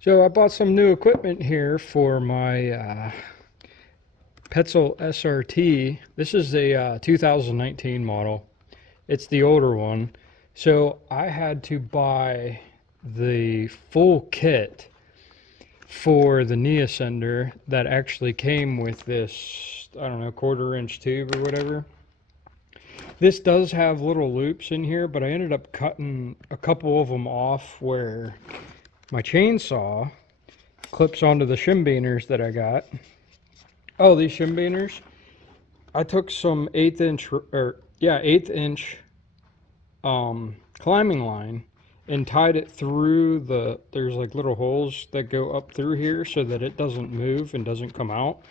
So I bought some new equipment here for my Petzl SRT. This is a 2019 model. It's the older one. So I had to buy the full kit for the knee ascender that actually came with this, I don't know, 1/4 inch tube or whatever. This does have little loops in here, but I ended up cutting a couple of them off where my chainsaw clips onto the shim beaners that I got. Oh, these shim beaners. I took some 1/8 inch climbing line and tied it through there's like little holes that go up through here so that it doesn't move and doesn't come out.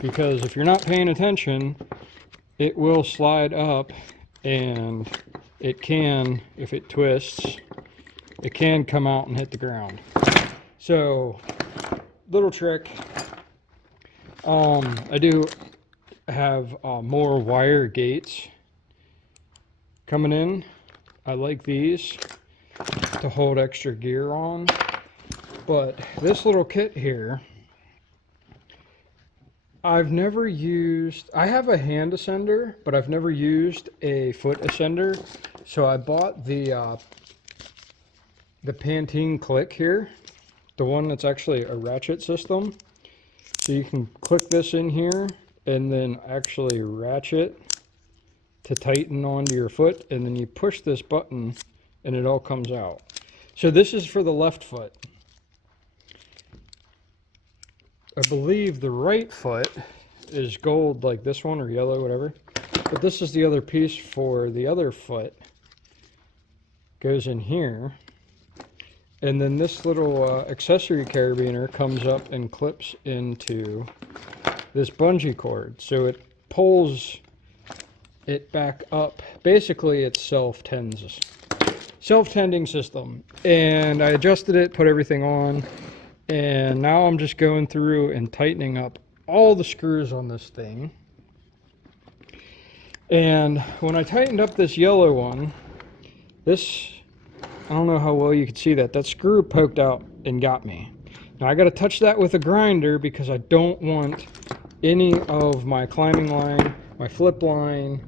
Because if you're not paying attention, it will slide up, and it can, if it twists, it can come out and hit the ground. So, little trick. I do have more wire gates coming in. I like these to hold extra gear on. But this little kit here, I've never used, I have a hand ascender, but I've never used a foot ascender. So I bought the Pantene click here, the one that's actually a ratchet system. So you can click this in here and then actually ratchet to tighten onto your foot, and then you push this button and it all comes out. So this is for the left foot. I believe the right foot is gold like this one, or yellow, whatever. But this is the other piece for the other foot. Goes in here. And then this little accessory carabiner comes up and clips into this bungee cord. So it pulls it back up. Basically, it's self-tending system. And I adjusted it, put everything on. And now I'm just going through and tightening up all the screws on this thing. And when I tightened up this yellow one, I don't know how well you can see that. That screw poked out and got me. Now I got to touch that with a grinder because I don't want any of my climbing line, my flip line,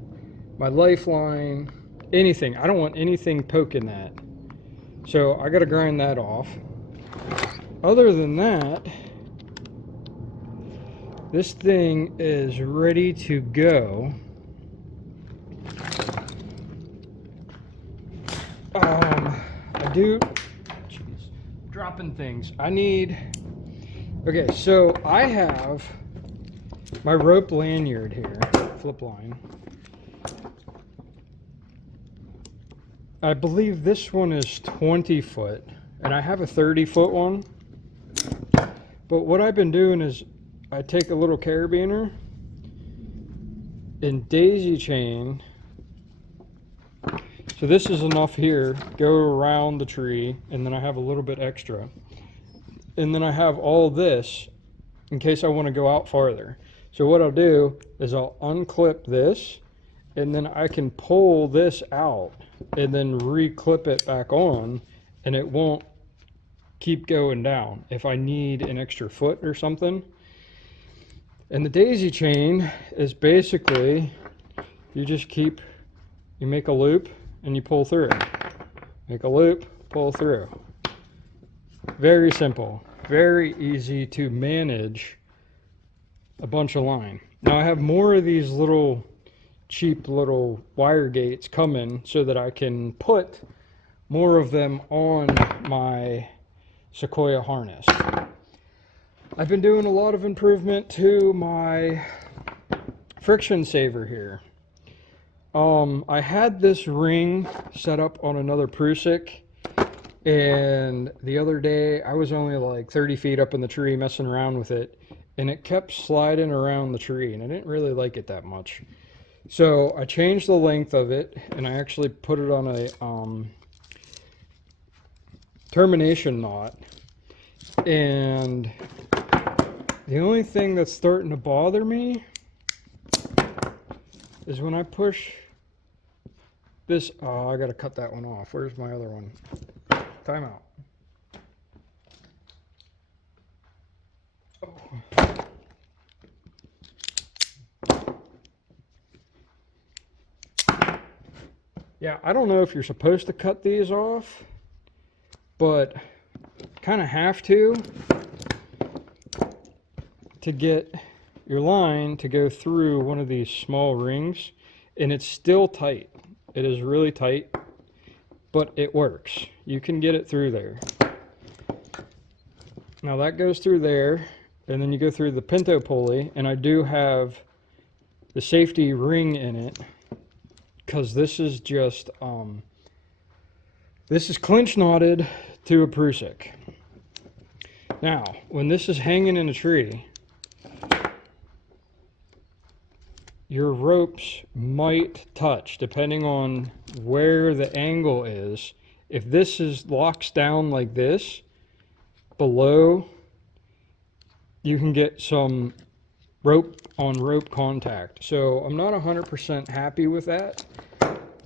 my lifeline, anything. I don't want anything poking that. So I got to grind that off. Other than that, this thing is ready to go. Dropping things. Okay, so I have my rope lanyard here, flip line. I believe this one is 20 foot, and I have a 30-foot one. But what I've been doing is I take a little carabiner and daisy chain. So this is enough here, go around the tree, and then I have a little bit extra. And then I have all this in case I want to go out farther. So what I'll do is I'll unclip this, and then I can pull this out and then re-clip it back on, and it won't keep going down if I need an extra foot or something. And the daisy chain is basically, you make a loop and you pull through. Make a loop, pull through. Very simple, very easy to manage a bunch of line. Now I have more of these little cheap little wire gates coming so that I can put more of them on my Sequoia harness. I've been doing a lot of improvement to my friction saver here. I had this ring set up on another Prusik, and the other day I was only like 30 feet up in the tree messing around with it, and it kept sliding around the tree, and I didn't really like it that much. So I changed the length of it, and I actually put it on a termination knot. And the only thing that's starting to bother me is when I push this. Oh, I gotta cut that one off. Where's my other one? Time out. Yeah, I don't know if you're supposed to cut these off, but kind of have to get your line to go through one of these small rings, and it's still tight. It is really tight, but it works. You can get it through there. Now that goes through there, and then you go through the pinto pulley, and I do have the safety ring in it, because this is just this is clinch knotted to a prusik. Now when this is hanging in a tree, your ropes might touch depending on where the angle is. If this is locks down like this below, you can get some rope on rope contact. So I'm not 100% happy with that.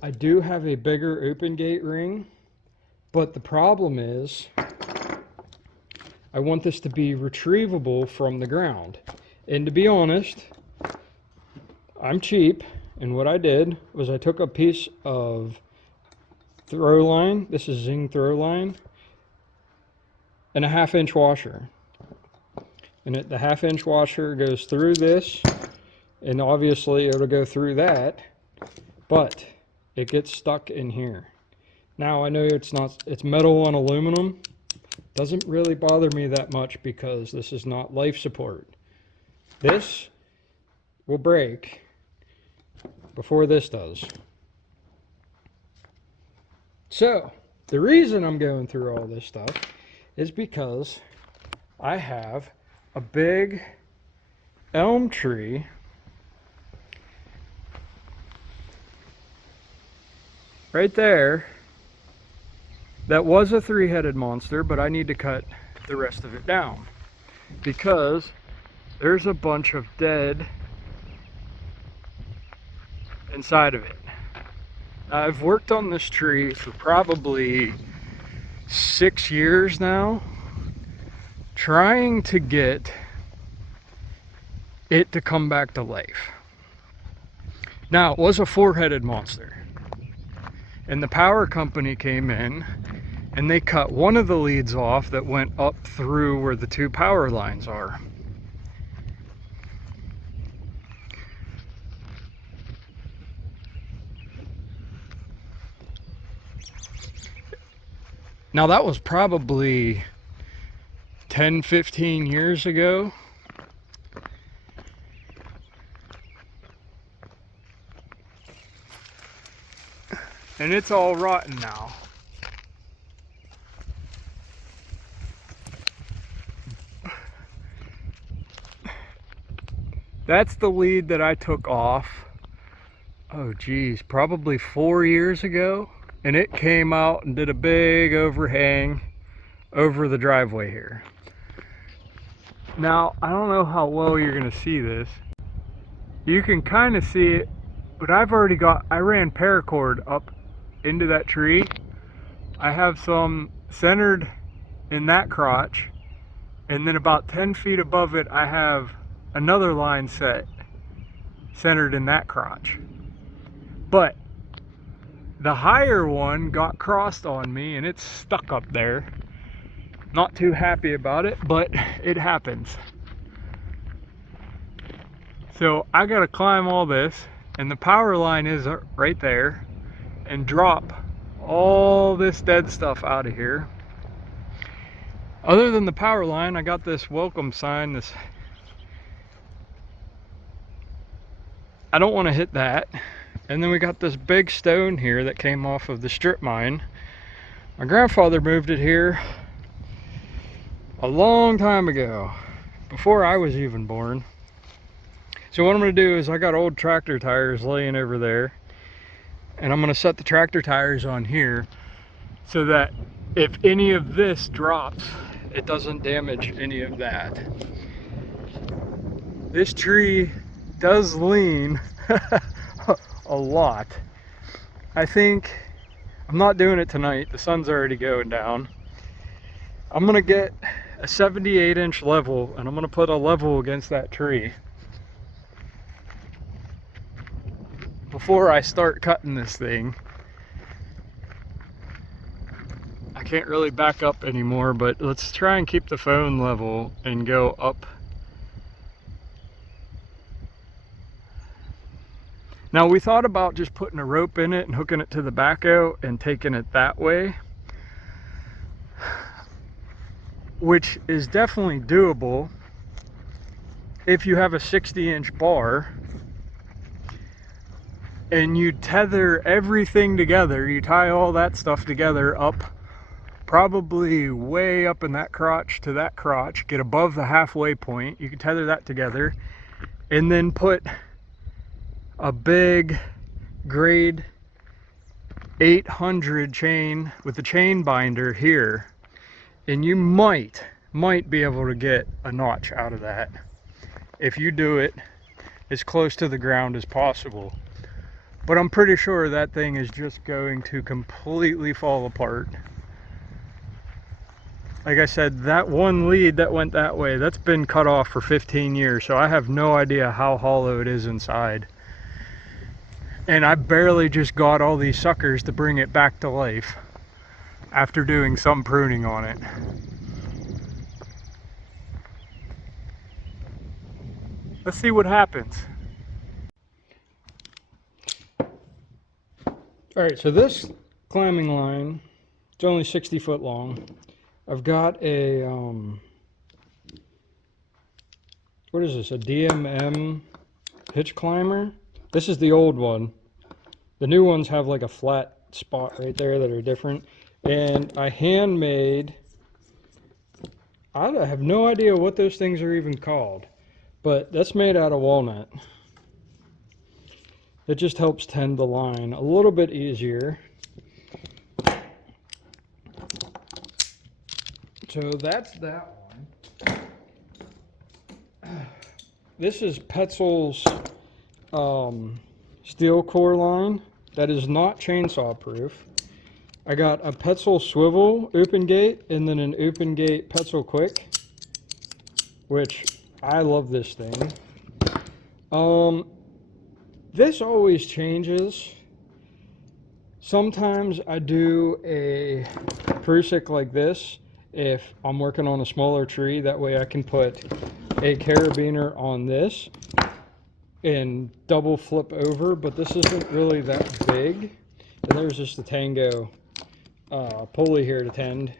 I do have a bigger open gate ring, but the problem is I want this to be retrievable from the ground. And to be honest, I'm cheap, and what I did was I took a piece of throw line, this is Zing throw line, and a 1/2 inch washer. And the 1/2 inch washer goes through this, and obviously it'll go through that, but it gets stuck in here. Now I know it's metal on aluminum. Doesn't really bother me that much because this is not life support. This will break before this does. So the reason I'm going through all this stuff is because I have a big elm tree right there that was a 3-headed monster, but I need to cut the rest of it down because there's a bunch of dead inside of it. I've worked on this tree for probably 6 years now, trying to get it to come back to life. Now, it was a 4-headed monster, and the power company came in and they cut one of the leads off that went up through where the 2 power lines are. Now that was probably 10-15 years ago. And it's all rotten now. That's the lead that I took off, oh geez, probably 4 years ago. And it came out and did a big overhang over the driveway here. Now, I don't know how well you're gonna see this. You can kind of see it, but I ran paracord up into that tree. I have some centered in that crotch, and then about 10 feet above it, I have another line set centered in that crotch. But the higher one got crossed on me and it's stuck up there. Not too happy about it, but it happens. So I gotta climb all this, and the power line is right there, and drop all this dead stuff out of here. Other than the power line, I got this welcome sign, I don't want to hit that. And then we got this big stone here that came off of the strip mine. My grandfather moved it here a long time ago, before I was even born. So what I'm going to do is I got old tractor tires laying over there, and I'm going to set the tractor tires on here so that if any of this drops, it doesn't damage any of that. This tree does lean a lot. I think I'm not doing it tonight. The sun's already going down. I'm gonna get a 78-inch level, and I'm going to put a level against that tree before I start cutting this thing. I can't really back up anymore, but let's try and keep the phone level and go up. Now we thought about just putting a rope in it and hooking it to the backhoe and taking it that way, which is definitely doable if you have a 60-inch bar and you tether everything together. You tie all that stuff together up, probably way up in that crotch to that crotch, get above the halfway point. You can tether that together and then put a big grade 800 chain with the chain binder here, and you might be able to get a notch out of that if you do it as close to the ground as possible. But I'm pretty sure that thing is just going to completely fall apart. Like I said, that one lead that went that way, that's been cut off for 15 years, so I have no idea how hollow it is inside. And I barely just got all these suckers to bring it back to life after doing some pruning on it. Let's see what happens. All right, so this climbing line, it's only 60 foot long. I've got a, what is this, a DMM hitch climber? This is the old one. The new ones have like a flat spot right there that are different. And I handmade, I have no idea what those things are even called, but that's made out of walnut. It just helps tend the line a little bit easier. So that's that one. This is Petzl's steel core line that is not chainsaw proof. I got a Petzl swivel open gate and then an open gate Petzl quick, which I love this thing. This always changes. Sometimes I do a prusik like this if I'm working on a smaller tree. That way I can put a carabiner on this and double flip over, but this isn't really that big. And there's just the Tango pulley here to tend.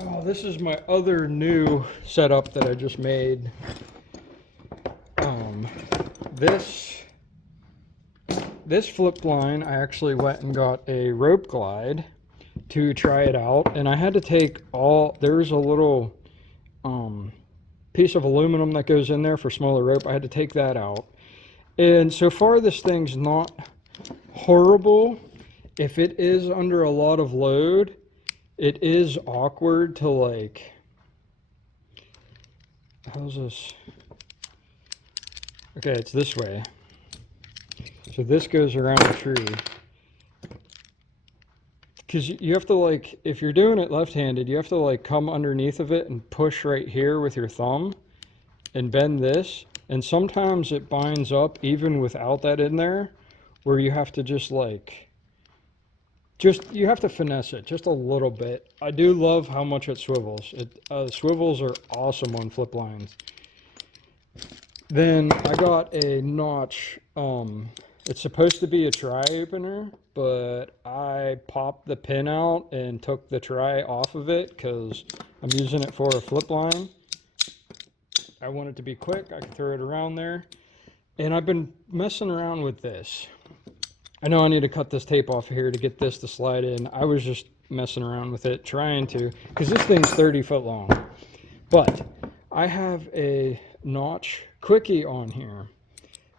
Oh, this is my other new setup that I just made. This flip line, I actually went and got a rope glide to try it out, and I had to take there's a little piece of aluminum that goes in there for smaller rope. I had to take that out, and so far this thing's not horrible. If it is under a lot of load, it is awkward to, like, how's this? Okay, it's this way. So this goes around the tree. Because you have to, like, if you're doing it left-handed, you have to, like, come underneath of it and push right here with your thumb and bend this. And sometimes it binds up even without that in there, where you have to just, like, you have to finesse it just a little bit. I do love how much it swivels. Swivels are awesome on flip lines. Then I got a notch. It's supposed to be a try opener, but I popped the pin out and took the try off of it because I'm using it for a flip line. I want it to be quick. I can throw it around there. And I've been messing around with this. I know I need to cut this tape off here to get this to slide in. I was just messing around with it, trying to, because this thing's 30 foot long. But I have a notch quickie on here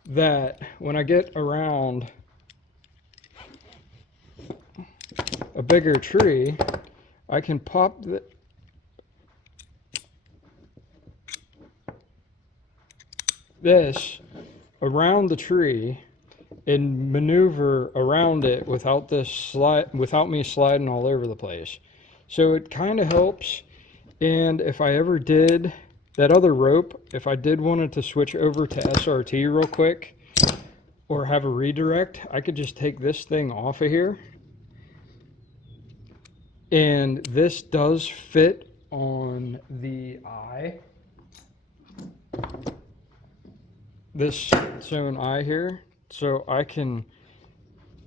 that when I get around a bigger tree, I can pop this around the tree and maneuver around it without without me sliding all over the place. So it kind of helps. And if I ever did that other rope, if I did wanted to switch over to SRT real quick or have a redirect, I could just take this thing off of here. And this does fit on the eye. This sewn eye here. So I can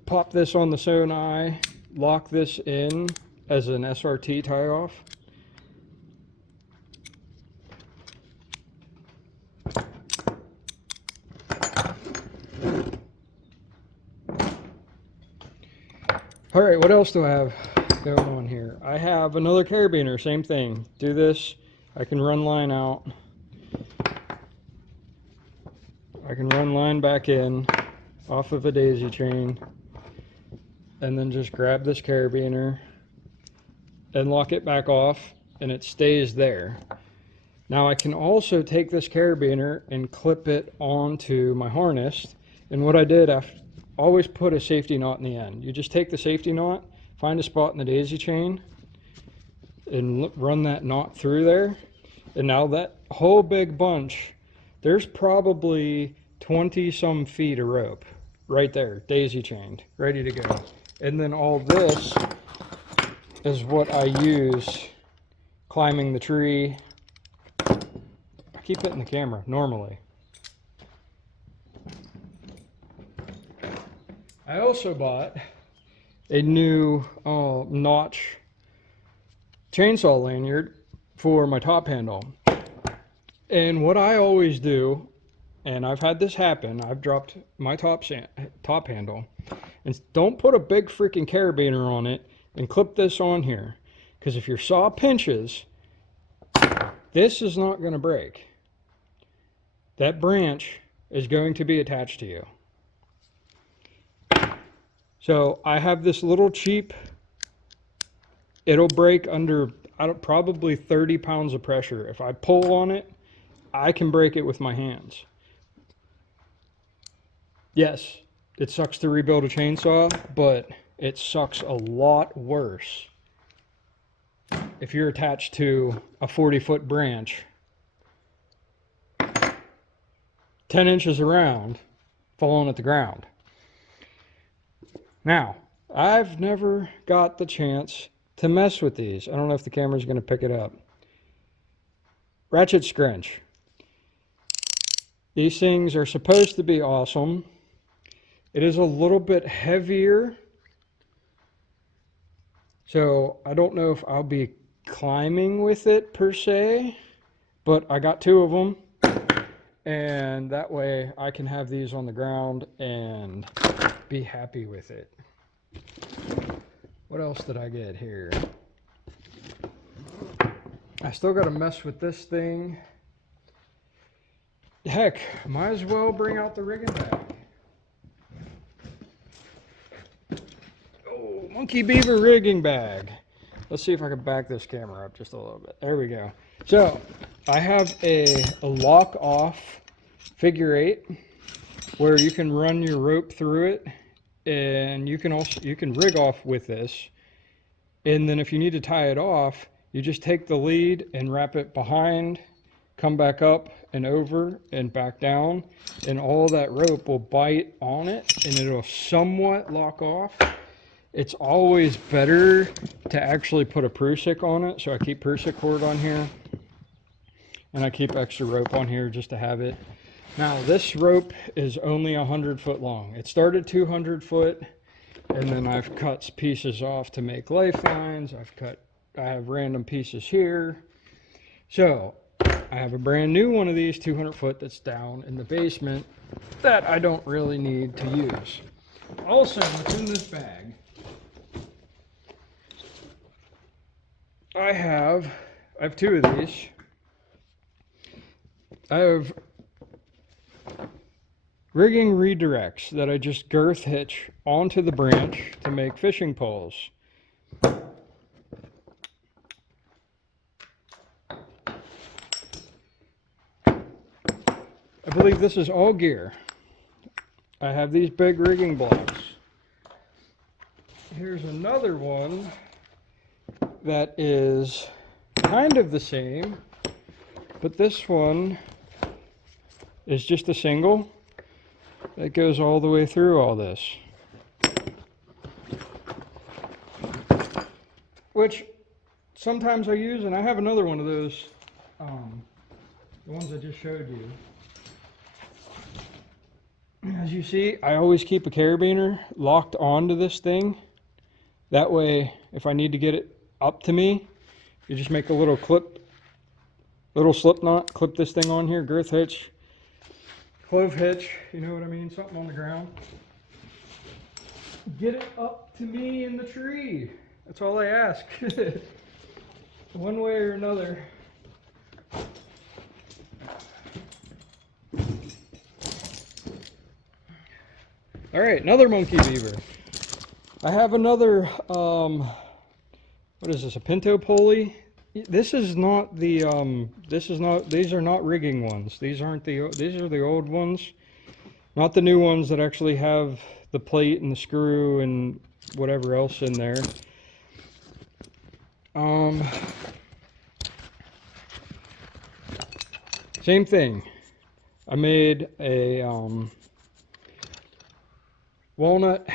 pop this on the sewn eye, lock this in as an SRT tie off. All right, what else do I have going on here? I have another carabiner, same thing. Do this, I can run line out. I can run line back in off of a daisy chain and then just grab this carabiner and lock it back off and it stays there. Now I can also take this carabiner and clip it onto my harness. And what I did, I always put a safety knot in the end. You just take the safety knot, find a spot in the daisy chain, and run that knot through there. And now that whole big bunch, there's probably 20 some feet of rope right there, daisy chained, ready to go. And then all this is what I use climbing the tree. I keep hitting the camera normally. I also bought a new notch chainsaw lanyard for my top handle. And what I always do, and I've had this happen, I've dropped my top handle, and don't put a big freaking carabiner on it and clip this on here, because if your saw pinches, this is not going to break. That branch is going to be attached to you. So I have this little cheap, it'll break under probably 30 pounds of pressure. If I pull on it, I can break it with my hands. Yes, it sucks to rebuild a chainsaw, but it sucks a lot worse if you're attached to a 40-foot branch 10 inches around, falling at the ground. Now, I've never got the chance to mess with these. I don't know if the camera's going to pick it up. Ratchet scrunch. These things are supposed to be awesome. It is a little bit heavier, so I don't know if I'll be climbing with it per se, but I got 2 of them, and that way I can have these on the ground and be happy with it. What else did I get here? I still got to mess with this thing. Heck, might as well bring out the rigging bag. Oh, monkey beaver rigging bag. Let's see if I can back this camera up just a little bit. There we go. So I have a lock off figure 8 where you can run your rope through it, and you can rig off with this. And then if you need to tie it off, you just take the lead and wrap it behind, come back up and over and back down, and all that rope will bite on it and it'll somewhat lock off. It's always better to actually put a prusik on it, so I keep prusik cord on here, and I keep extra rope on here just to have it. Now this rope is only 100 foot long. It started 200 foot, and then I've cut pieces off to make lifelines. I have random pieces here. So I have a brand new one of these 200 foot that's down in the basement that I don't really need to use. Also, within this bag, I have 2 of these. I have rigging redirects that I just girth hitch onto the branch to make fishing poles. I believe this is all gear. I have these big rigging blocks. Here's another one that is kind of the same, but this one is just a single that goes all the way through all this. Which sometimes I use, and I have another one of those, the ones I just showed you. As you see, I always keep a carabiner locked onto this thing. That way, if I need to get it up to me, you just make a little clip, little slip knot, clip this thing on here, girth hitch, clove hitch, you know what I mean, something on the ground. Get it up to me in the tree. That's all I ask. One way or another. All right, another monkey beaver. I have another, what is this, a pinto pulley? This is not the, these are not rigging ones. These aren't these are the old ones. Not the new ones that actually have the plate and the screw and whatever else in there. Same thing. I made a, walnut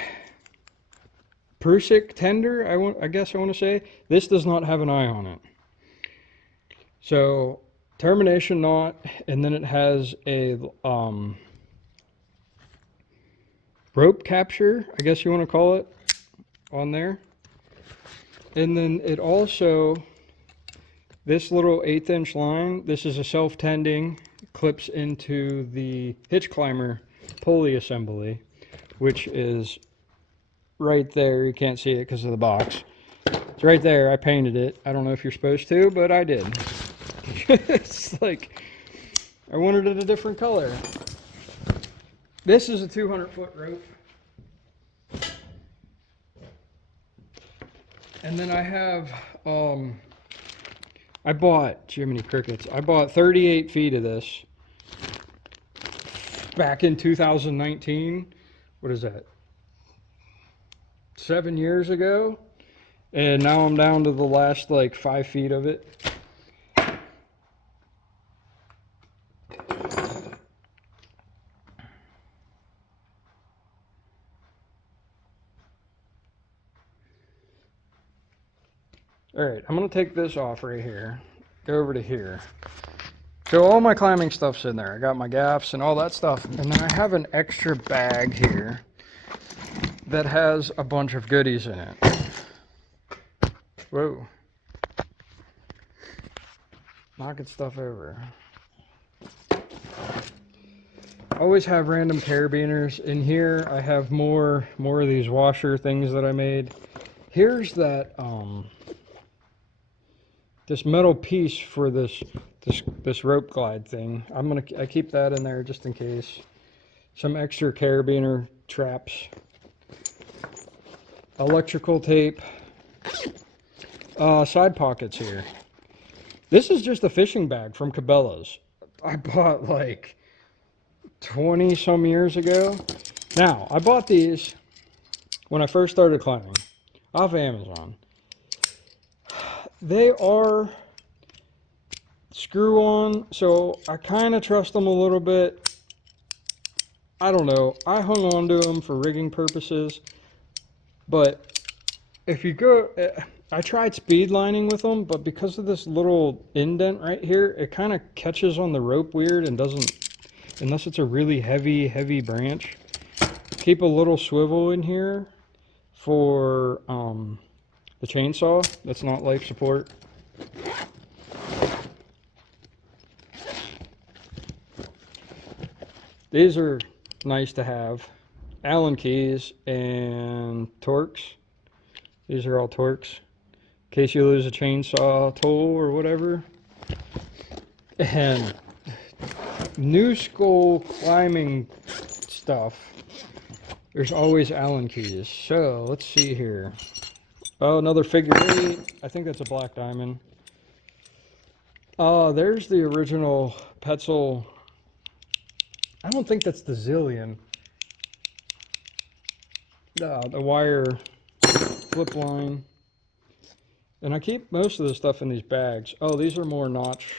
Prusik tender, I guess I want to say. This does not have an eye on it. So termination knot, and then it has a rope capture, I guess you want to call it, on there. And then it also, this little 1/8 inch line, this is a self-tending, clips into the hitch climber pulley assembly, which is right there. You can't see it because of the box. It's right there. I painted it. I don't know if you're supposed to, but I did. It's like, I wanted it a different color. This is a 200-foot rope. And then I have, I bought, Jiminy Crickets, I bought 38 feet of this back in 2019. What is that? 7 years ago. And now I'm down to the last like 5 feet of it. Alright, I'm going to take this off right here, go over to here. So all my climbing stuff's in there. I got my gaffs and all that stuff. And then I have an extra bag here that has a bunch of goodies in it. Whoa. Knocking stuff over. I always have random carabiners. In here I have more of these washer things that I made. Here's that this metal piece for this rope glide thing. I keep that in there just in case. Some extra carabiner traps. Electrical tape. Side pockets here. This is just a fishing bag from Cabela's. I bought like 20 some years ago. Now, I bought these when I first started climbing off Amazon. They are screw on, so I kind of trust them a little bit. I don't know. I hung on to them for rigging purposes, but if you go, I tried speed lining with them, but because of this little indent right here, it kind of catches on the rope weird and doesn't, unless it's a really heavy branch. Keep a little swivel in here for the chainsaw that's not life support. These are nice to have. Allen keys and Torx. These are all Torx. In case you lose a chainsaw tool or whatever. And new school climbing stuff, there's always Allen keys. So let's see here. Oh, another figure 8. I think that's a black diamond. There's the original Petzl. I don't think that's the Zillion. the wire flip line. And I keep most of the stuff in these bags. Oh, these are more notch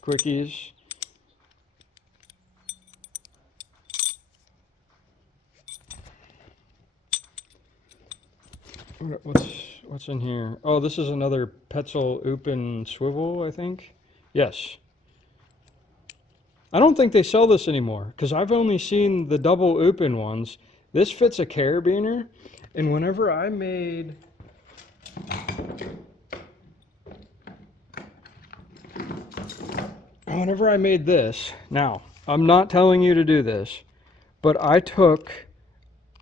quickies. What's in here? Oh, this is another Petzl open swivel, I think. Yes. I don't think they sell this anymore because I've only seen the double open ones. This fits a carabiner, and whenever I made this, now I'm not telling you to do this, but I took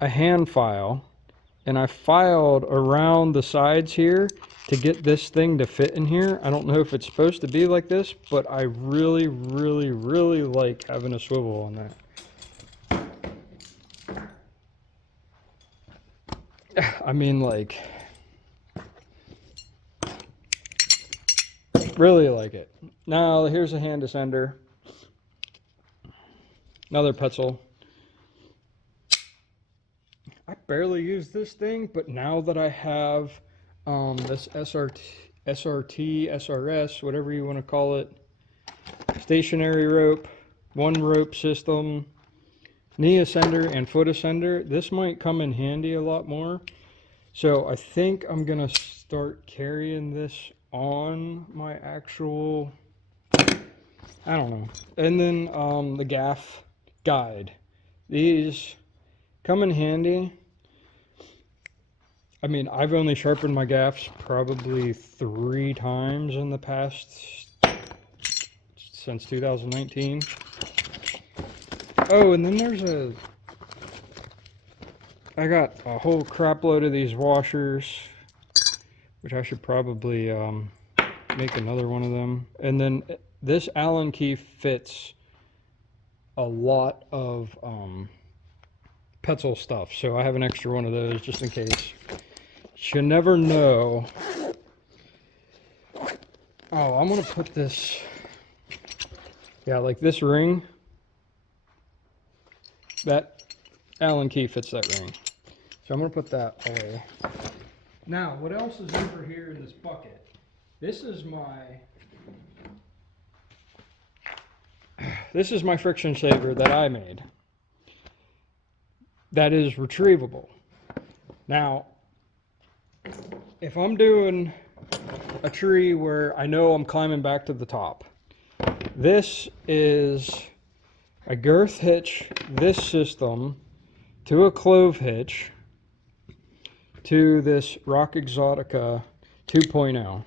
a hand file and I filed around the sides here to get this thing to fit in here. I don't know if it's supposed to be like this, but I really, really, really like having a swivel on that. I mean, like, really like it. Now, here's a hand descender. Another Petzl. I barely use this thing, but now that I have this SRT, SRS, whatever you want to call it, stationary rope, one rope system, knee ascender and foot ascender, this might come in handy a lot more. So I think I'm going to start carrying this on my actual, I don't know. And then the gaff guide. These come in handy. I mean, I've only sharpened my gaffs probably 3 times in the past, since 2019. Oh, and then I got a whole crap load of these washers, which I should probably make another one of them. And then this Allen key fits a lot of Petzl stuff, so I have an extra one of those just in case. You never know. Oh, I'm gonna put this, yeah, like this ring, that Allen key fits that ring. So I'm gonna put that away. Now, what else is over here in this bucket? This is my friction saver that I made. That is retrievable. Now, if I'm doing a tree where I know I'm climbing back to the top, this is a girth hitch, this system, to a clove hitch, to this Rock Exotica 2.0.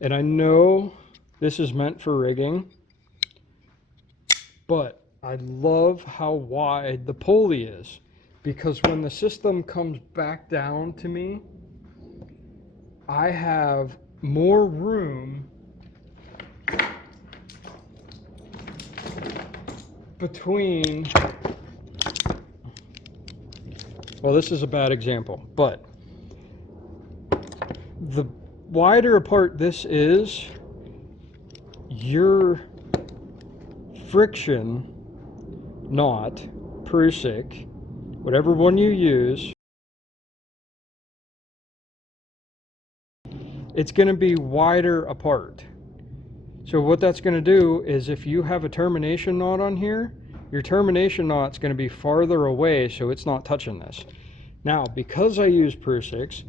And I know this is meant for rigging, but I love how wide the pulley is, because when the system comes back down to me, I have more room between, well, this is a bad example, but the wider apart this is, your friction knot, Prusik, whatever one you use, it's going to be wider apart. So what that's going to do is, if you have a termination knot on here, your termination knot's going to be farther away, so it's not touching this. Now, because I use Prusiks,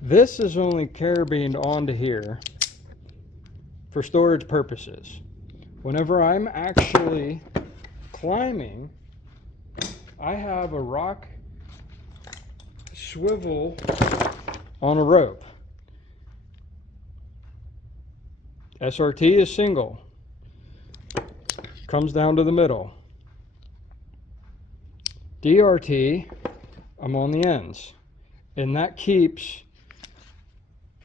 this is only carabined onto here for storage purposes. Whenever I'm actually climbing, I have a rock swivel on a rope. SRT is single, comes down to the middle. DRT, I'm on the ends, and that keeps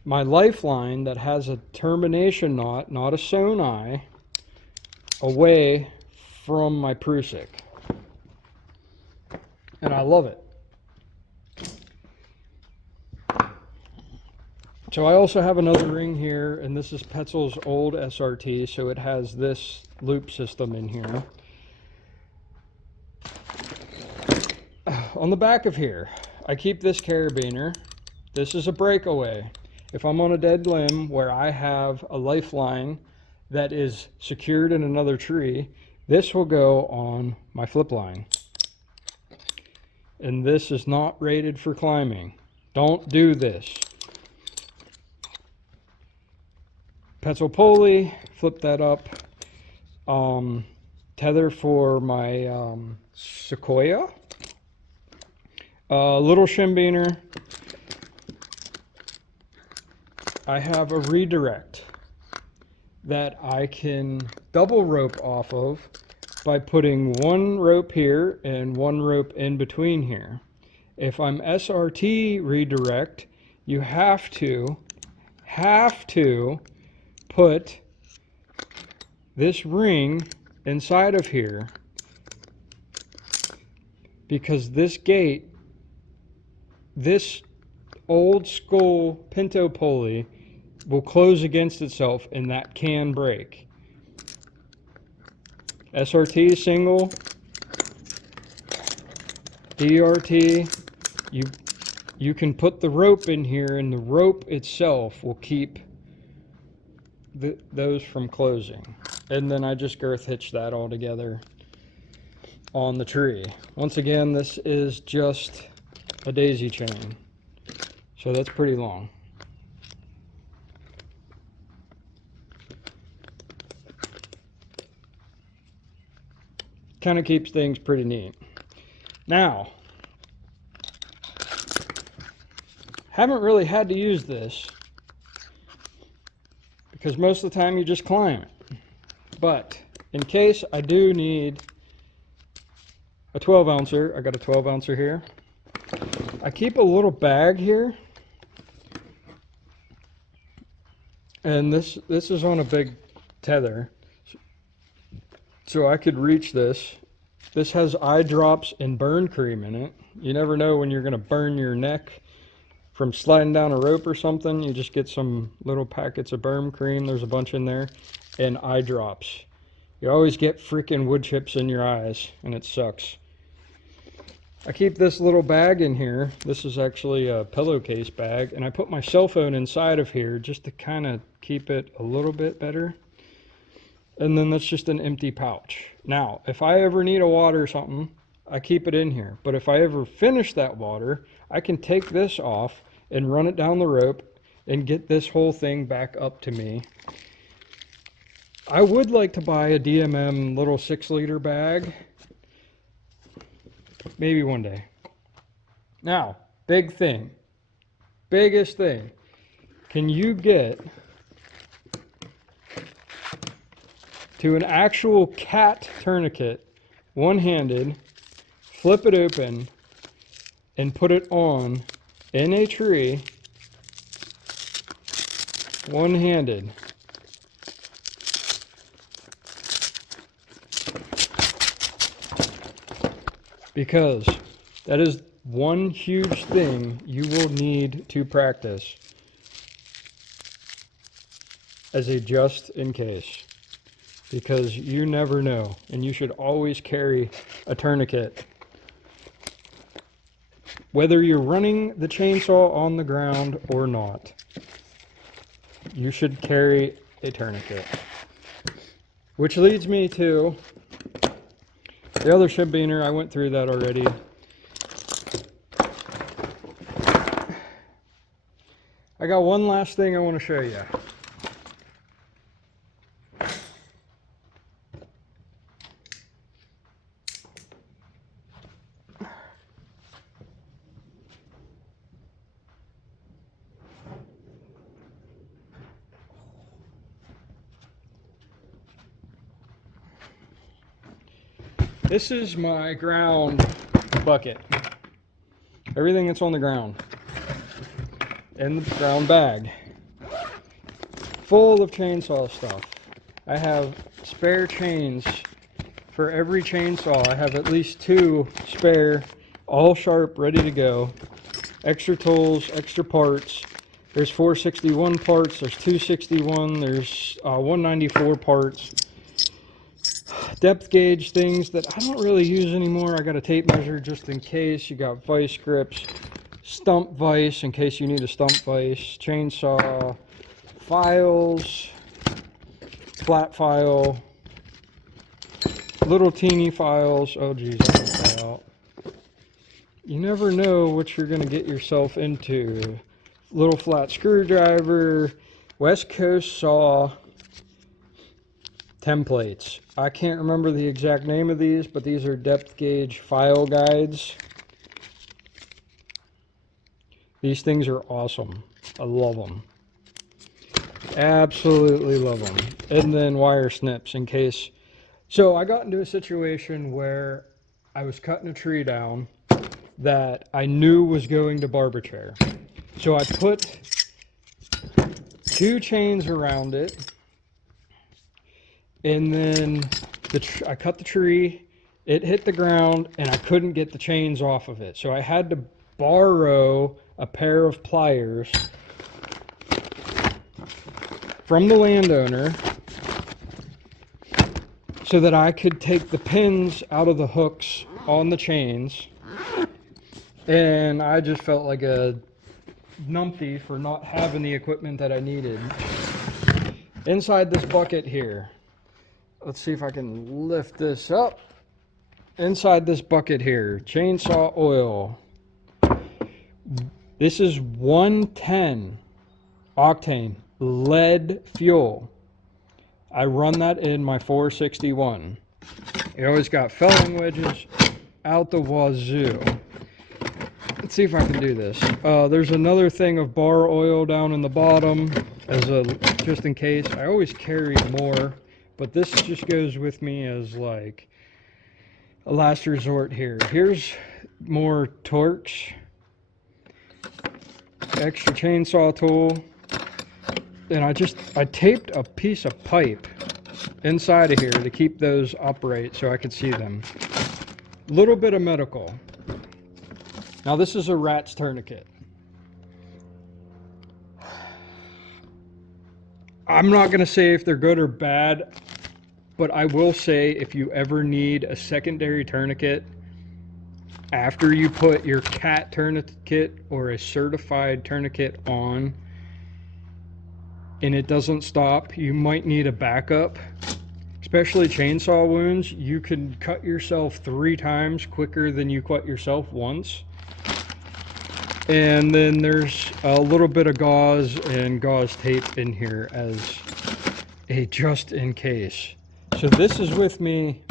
my lifeline that has a termination knot, not a sewn eye, away from my Prusik. And I love it. So I also have another ring here, and this is Petzl's old SRT, so it has this loop system in here. On the back of here, I keep this carabiner. This is a breakaway. If I'm on a dead limb where I have a lifeline that is secured in another tree, this will go on my flip line. And this is not rated for climbing. Don't do this. Petzl pulley, flip that up. Tether for my Sequoia. Little shimbiner. I have a redirect that I can double rope off of by putting one rope here and one rope in between here. If I'm SRT redirect, you have to put this ring inside of here, because this gate, this old school pinto pulley, will close against itself and that can break. SRT single, DRT, you can put the rope in here and the rope itself will keep those from closing. And then I just girth hitch that all together on the tree. Once again, this is just a daisy chain, so that's pretty long. Kind of keeps things pretty neat. Now, haven't really had to use this because most of the time you just climb it. But in case I do need a 12 ouncer, I got a 12 ouncer here. I keep a little bag here, and this is on a big tether, so I could reach this. This has eye drops and burn cream in it. You never know when you're going to burn your neck from sliding down a rope or something. You just get some little packets of burn cream. There's a bunch in there. And eye drops. You always get freaking wood chips in your eyes, and it sucks. I keep this little bag in here. This is actually a pillowcase bag, and I put my cell phone inside of here just to kind of keep it a little bit better. And then that's just an empty pouch. Now, if I ever need a water or something, I keep it in here. But if I ever finish that water, I can take this off and run it down the rope and get this whole thing back up to me. I would like to buy a DMM little 6-liter bag. Maybe one day. Now, big thing. Biggest thing. Can you get to an actual cat tourniquet, one-handed, flip it open, and put it on in a tree, one-handed? Because that is one huge thing you will need to practice as a just in case. Because you never know, and you should always carry a tourniquet. Whether you're running the chainsaw on the ground or not, you should carry a tourniquet. Which leads me to the other shimbiner. I went through that already. I got one last thing I want to show you. This is my ground bucket. Everything that's on the ground. In the ground bag. Full of chainsaw stuff. I have spare chains for every chainsaw. I have at least 2 spare, all sharp, ready to go. Extra tools, extra parts. There's 461 parts, there's 261, there's 194 parts. Depth gauge things that I don't really use anymore. I got a tape measure just in case. You got vice grips, stump vise in case you need a stump vise, chainsaw, files, flat file, little teeny files. Oh geez, I left that out. You never know what you're going to get yourself into. Little flat screwdriver, West Coast saw, templates. I can't remember the exact name of these, but these are depth gauge file guides. These things are awesome. I love them. Absolutely love them. And then wire snips in case. So I got into a situation where I was cutting a tree down that I knew was going to barber chair. So I put 2 chains around it, and then I cut the tree, it hit the ground, and I couldn't get the chains off of it. So I had to borrow a pair of pliers from the landowner so that I could take the pins out of the hooks on the chains. And I just felt like a numpty for not having the equipment that I needed. Inside this bucket here, let's see if I can lift this up. Inside this bucket here, chainsaw oil. This is 110 octane lead fuel. I run that in my 461. It always got felling wedges out the wazoo. Let's see if I can do this. There's another thing of bar oil down in the bottom as a just in case. I always carry more, but this just goes with me as like a last resort here. Here's more Torx, extra chainsaw tool, and I taped a piece of pipe inside of here to keep those upright so I could see them. Little bit of medical. Now this is a rat's tourniquet. I'm not going to say if they're good or bad, but I will say if you ever need a secondary tourniquet after you put your cat tourniquet or a certified tourniquet on and it doesn't stop, you might need a backup. Especially chainsaw wounds, you can cut yourself 3 times quicker than you cut yourself once. And then there's a little bit of gauze and gauze tape in here as a just in case. So this is with me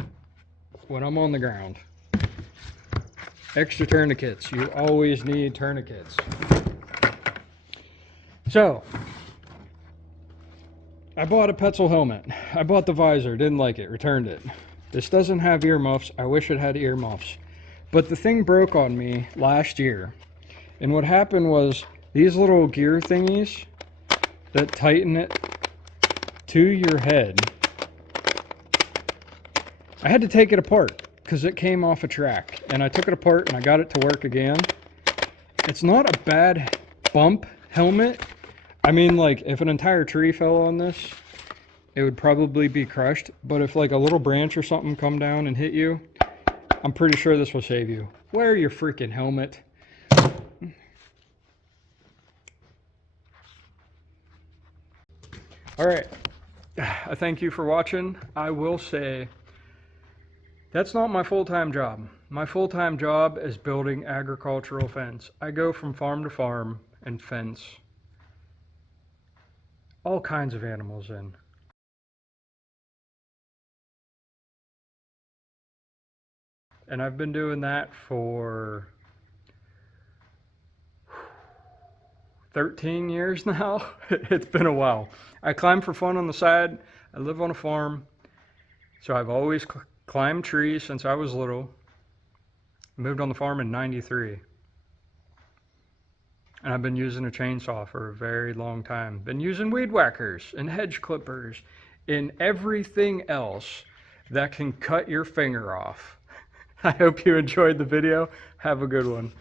when I'm on the ground. Extra tourniquets. You always need tourniquets. So I bought a Petzl helmet. I bought the visor, didn't like it, returned it. This doesn't have earmuffs. I wish it had earmuffs. But the thing broke on me last year. And what happened was these little gear thingies that tighten it to your head, I had to take it apart because it came off a track. And I took it apart and I got it to work again. It's not a bad bump helmet. I mean, like, if an entire tree fell on this, it would probably be crushed. But if, like, a little branch or something come down and hit you, I'm pretty sure this will save you. Wear your freaking helmet. All right. I thank you for watching. I will say, that's not my full-time job. My full-time job is building agricultural fence. I go from farm to farm and fence all kinds of animals in. And I've been doing that for 13 years now. It's been a while. I climb for fun on the side. I live on a farm. So I've always climbed trees since I was little. Moved on the farm in '93. And I've been using a chainsaw for a very long time. Been using weed whackers and hedge clippers and everything else that can cut your finger off. I hope you enjoyed the video. Have a good one.